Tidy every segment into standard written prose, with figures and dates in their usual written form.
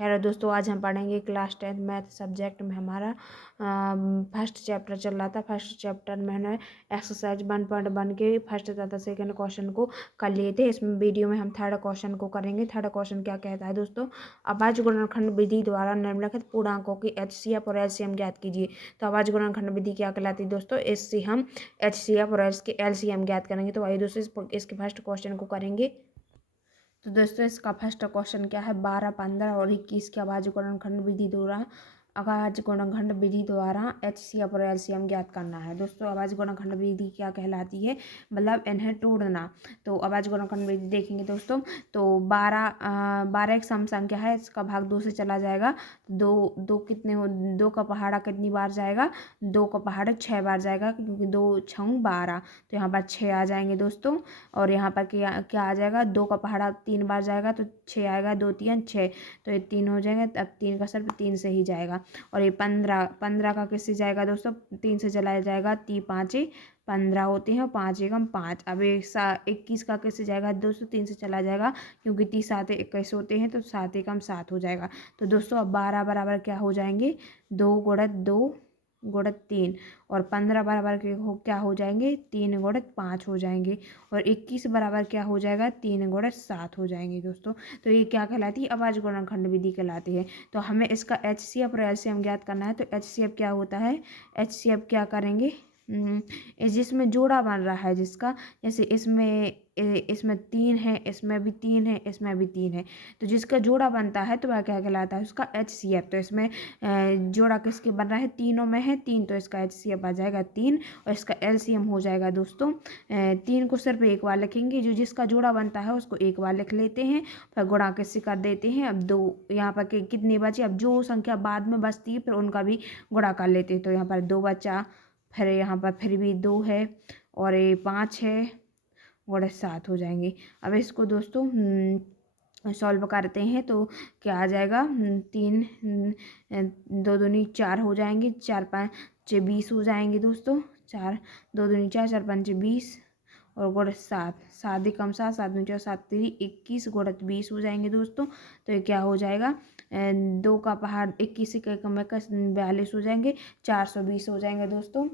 Hello दोस्तों, आज हम पढ़ेंगे क्लास 10 मैथ सब्जेक्ट में हमारा फर्स्ट चैप्टर चल रहा था। फर्स्ट चैप्टर में मैंने एक्सरसाइज 1.1 के फर्स्ट तथा सेकंड क्वेश्चन को कर लिए थे। इस वीडियो में हम थर्ड क्वेश्चन को करेंगे। थर्ड क्वेश्चन क्या कहता है दोस्तों, अभाज्य गुणनखंड विधि द्वारा निम्नलिखित पूर्णांकों की एचसीएफ और एलसीएम ज्ञात कीजिए। तो अभाज्य गुणनखंड विधि क्या कहलाती है दोस्तों, इससे हम एचसीएफ और एलसीएम ज्ञात करेंगे। तो आइए दोस्तों इसके फर्स्ट क्वेश्चन को करेंगे। तो दोस्तों इसका फर्स्ट क्वेश्चन क्या है, 12, 15 और 21 के अभाज्य गुणनखंड विधि द्वारा एचसीएफ और एलसीएम ज्ञात करना है। दोस्तों अभाज्य गुणनखंड विधि क्या कहलाती है, मतलब इन्हें तोड़ना। तो अभाज्य गुणनखंड विधि देखेंगे दोस्तों, तो 12 एक सम संख्या है, इसका भाग 2 से चला जाएगा। दो कितने हो, 2 का पहाड़ा कितनी बार जाएगा, 2 का पहाड़ा 6 बार जाएगा, क्योंकि 2 6 12। तो यहाँ पर 6 आ जाएंगे दोस्तों। और यहाँ पर क्या आ जाएगा, 2 का पहाड़ा 3 बार जाएगा तो 6 आएगा, 2 3 6, तो ये 3 हो जाएंगे। अब 3 का सिर्फ 3 से ही जाएगा। और ये 15 का किससे जाएगा दोस्तों, 3 से चलाया जाएगा। 3 5 15 होते हैं और 5 एकम 5। अब 21 का किससे जाएगा दोस्तों, 3 से चला जाएगा, क्योंकि 30 7 21 होते हैं, तो 7 एकम 7 हो जाएगा। तो दोस्तों अब 12 बराबर क्या हो जाएंगे, 2 गुणित 2 गुणित 3, और 15 बराबर के क्या हो जाएंगे, 3 गुणित 5 हो जाएंगे, और 21 बराबर क्या हो जाएगा, 3 गुणित 7 हो जाएंगे दोस्तों। तो ये क्या कहलाती है, अभाज्य गुणनखंड विधि कहलाती है। तो हमें इसका एचसीएफ और एलसीएम ज्ञात करना है। तो एचसीएफ क्या होता है, एचसीएफ क्या करेंगे, जिसमें जोड़ा बन रहा है, जिसका जैसे इसमें 3 है, इसमें भी 3 है, इसमें भी 3 है, तो जिसका जोड़ा बनता है तो वह क्या कहलाता है, उसका एचसीएफ। तो इसमें जोड़ा किसके बन रहा है, तीनों में है 3, तो इसका एचसीएफ आ जाएगा 3, और इसका एलसीएम हो जाएगा दोस्तों 3 को सिर्फ एक बार लिखेंगे, जो जिसका जोड़ा बनता है उसको एक बार लिख लेते हैं, फिर गुणा किससे कर देते हैं। अब 2 यहाँ पर कितने बचे, अब जो संख्या बाद में बचती है फिर उनका भी गुणा कर लेते हैं। तो यहाँ पर 2 बचा, फिर यहाँ पर फिर भी 2 है, और ये 5 है, और 7 हो जाएंगे। अब इसको दोस्तों सॉल्व करते हैं तो क्या आ जाएगा, 3 2 दूनी 4 हो जाएंगे, 4 5 20 हो जाएंगे दोस्तों। 4 2 दूनी 4, 4 5 20, और गुणित 7, 7 एकम 7, 7 दूनी 4, 7 3 21, गुणित 20 हो जाएंगे दोस्तों। तो ये क्या हो जाएगा, 2 का पहाड़ 21 के एकम 42 हो जाएंगे, 420 हो जाएंगे दोस्तों।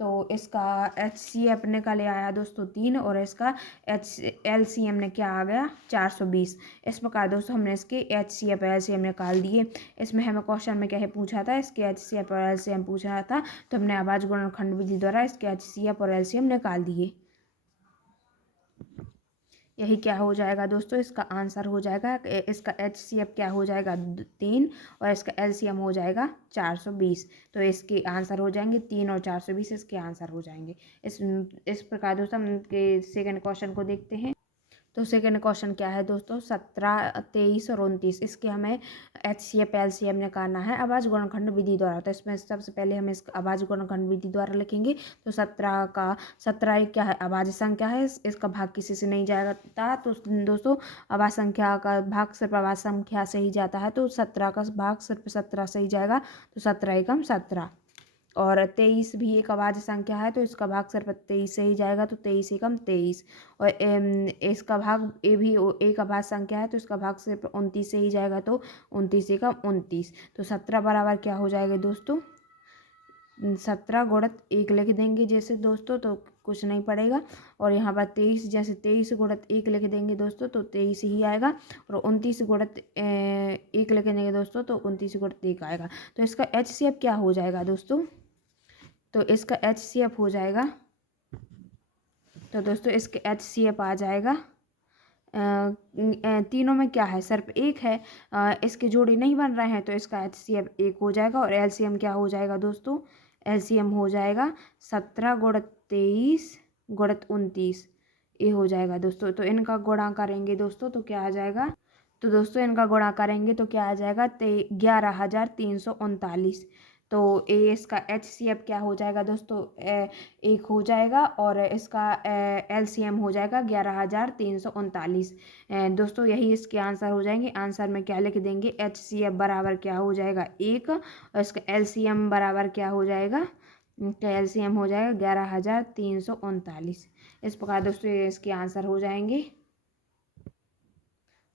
तो इसका एचसीएफ निकल आया दोस्तों 3, और इसका एलसीएम ने क्या आ गया, 420। इस प्रकार दोस्तों हमने इसके एचसीएफ और एलसीएम निकाल दिए। इसमें हमें क्वेश्चन में क्या है पूछा था, इसके एचसीएफ और एलसीएम पूछा था, तो हमने अभाज्य गुणनखंड विधि द्वारा इसके एचसीएफ और एलसीएम निकाल दिए। यही क्या हो जाएगा दोस्तों, इसका आंसर हो जाएगा, इसका एचसीएफ क्या हो जाएगा 3, और इसका एलसीएम हो जाएगा 420। तो इसके आंसर हो जाएंगे 3 और 420, इसके आंसर हो जाएंगे। इस प्रकार दोस्तों हम सेकंड क्वेश्चन को देखते हैं। तो सेकेंड क्वेश्चन क्या है दोस्तों, 17 23 और 29, इसके हमें एचसीएफ एलसीएम निकालना है अभाज्य गुणनखंड विधि द्वारा। तो इसमें सबसे पहले हम इस अभाज्य गुणनखंड विधि द्वारा लिखेंगे। तो 17 क्या है, अभाज्य संख्या है, इसका भाग किसी से नहीं जाता। तो दोस्तों अभाज्य संख्या का भाग सिर्फ अभाज्य संख्या से ही जाता है, तो 17 का भाग सिर्फ 17 से ही जाएगा, तो 17 एकम 17। और 23 भी एक अभाज्य संख्या है, तो इसका भाग सिर्फ 23 से ही जाएगा, तो 23 एकम 23। और इसका भाग ए भी एक अभाज्य संख्या है, तो इसका भाग सिर्फ 29 से ही जाएगा, तो 29 एकम 29। तो 17 बराबर क्या हो जाएगा दोस्तों, 17 गुणित 1 लिख देंगे जैसे दोस्तों, तो कुछ नहीं पड़ेगा। और यहाँ पर 23, जैसे 23 गुणित 1 लिख देंगे दोस्तों, तो 23 ही आएगा। और 29 गुणित 1 लिख देंगे दोस्तों, तो 29 गुणित 1 आएगा। तो इसका एचसीएफ क्या हो जाएगा दोस्तों, तो इसका एचसीएफ हो जाएगा, तो दोस्तों इसके एचसीएफ आ जाएगा, तीनों में क्या है, सिर्फ 1 है, इसके जोड़े नहीं बन रहे हैं, तो इसका एचसीएफ 1 हो जाएगा। और एलसीएम क्या हो जाएगा दोस्तों, एलसीएम हो जाएगा 17 गुणित 23 गुणित 29, ये हो जाएगा दोस्तों। तो इनका गुणा करेंगे दोस्तों, तो क्या आ जाएगा, तो दोस्तों इनका गुणा करेंगे तो क्या आ जाएगा, 11,339। तो ए इसका एचसीएफ क्या हो जाएगा दोस्तों, 1 हो जाएगा, और इसका एलसीएम हो जाएगा 11,339। दोस्तों यही इसके आंसर हो जाएंगे। आंसर में क्या लिख देंगे, एचसीएफ बराबर क्या हो जाएगा 1, और इसका एलसीएम बराबर क्या हो जाएगा, एलसीएम हो जाएगा 11,339। इस प्रकार दोस्तों ये इसके आंसर हो जाएंगे।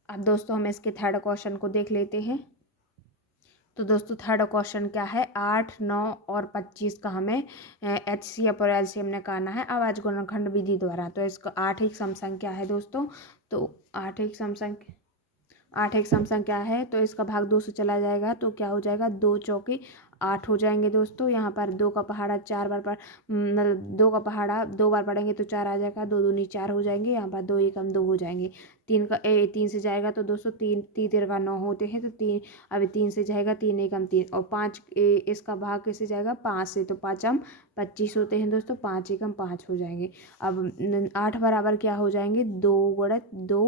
अब दोस्तों हम इसके थर्ड क्वेश्चन को देख लेते हैं। तो दोस्तों थर्ड क्वेश्चन क्या है, 8, 9 और 25 का हमें HCF और LCM निकालना है अभाज्य गुणनखंड विधि द्वारा। तो इसका 8 एक सम संख्या है दोस्तों, तो 8 एक सम संख्या है, तो इसका भाग 2 से चला जाएगा तो क्या हो जाएगा, 2 चौके 8 हो जाएंगे दोस्तों। यहाँ पर 2 का पहाड़ा 4 बार पर मतलब 2 का पहाड़ा 2 बार पढ़ेंगे तो 4 आ जाएगा, 2 दूनी 4 हो जाएंगे। यहाँ पर 2 एकम 2 हो जाएंगे। 3 से जाएगा तो दोस्तों 3 3 तेरह का 9 होते हैं, तो 3 अभी 3 से जाएगा, 3 एकम 3 और 5 इसका भाग कैसे जाएगा, 5 से, तो 5 25 होते हैं दोस्तों, 5 एकम 5 हो जाएंगे। अब 8 बराबर क्या हो जाएंगे, 2 गुणित 2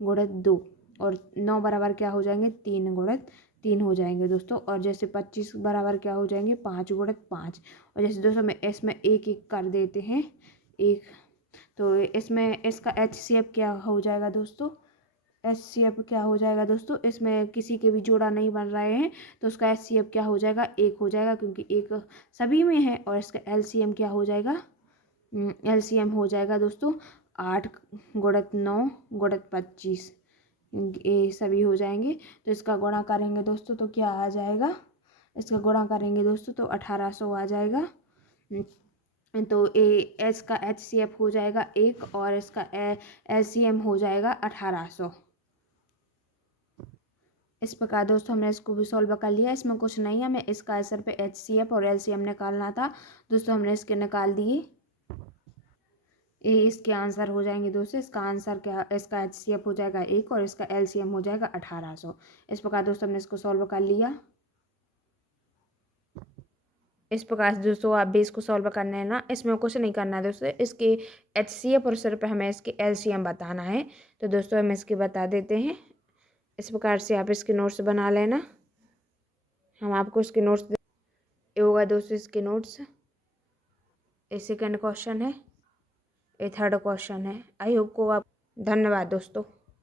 गुणित 2 और 9 बराबर क्या हो जाएंगे, 3 गुणित 3 हो जाएंगे दोस्तों। और जैसे 25 बराबर क्या हो जाएंगे, 5 गुणित 5। और जैसे दोस्तों में इसमें एक एक कर देते हैं, एक, तो इसमें इसका HCF क्या हो जाएगा दोस्तों, HCF क्या हो जाएगा दोस्तों, इसमें किसी के भी जोड़ा नहीं बन रहे हैं तो उसका HCF क्या हो जाएगा, 1 हो जाएगा, क्योंकि एक सभी में है। और इसका LCM क्या हो जाएगा, LCM हो जाएगा दोस्तों 8 गुणित 9 गुणित 25, ये सभी हो जाएंगे। तो इसका गुणा करेंगे दोस्तों तो क्या आ जाएगा, इसका गुणा करेंगे दोस्तों तो 1800 आ जाएगा। तो इसका HCF हो जाएगा 1 और इसका LCM हो जाएगा 1800। इस प्रकार दोस्तों हमने इसको भी सॉल्व कर लिया, इसमें कुछ नहीं है, हमें इसका आंसर पे HCF और LCM निकालना था दोस्तों, हमने इसके निकाल दिए। ये इसके आंसर हो जाएंगे दोस्तों, इसका आंसर क्या, इसका HCF हो जाएगा 1 और इसका LCM हो जाएगा 1800। इस प्रकार दोस्तों हमने इसको सॉल्व कर लिया। इस प्रकार से दोस्तों आप भी इसको सॉल्व करना है ना, इसमें कुछ नहीं करना है दोस्तों, इसके HCF और सिर्फ हमें इसके LCM बताना है। तो दोस्तों हम इसके बता देते हैं, इस प्रकार से आप इसके नोट्स बना लेना, हम आपको इसके नोट्स ये होगा दोस्तों इसके नोट्स। ये सेकंड क्वेश्चन है, ये थर्ड क्वेश्चन है। आई होप को आप, धन्यवाद दोस्तों।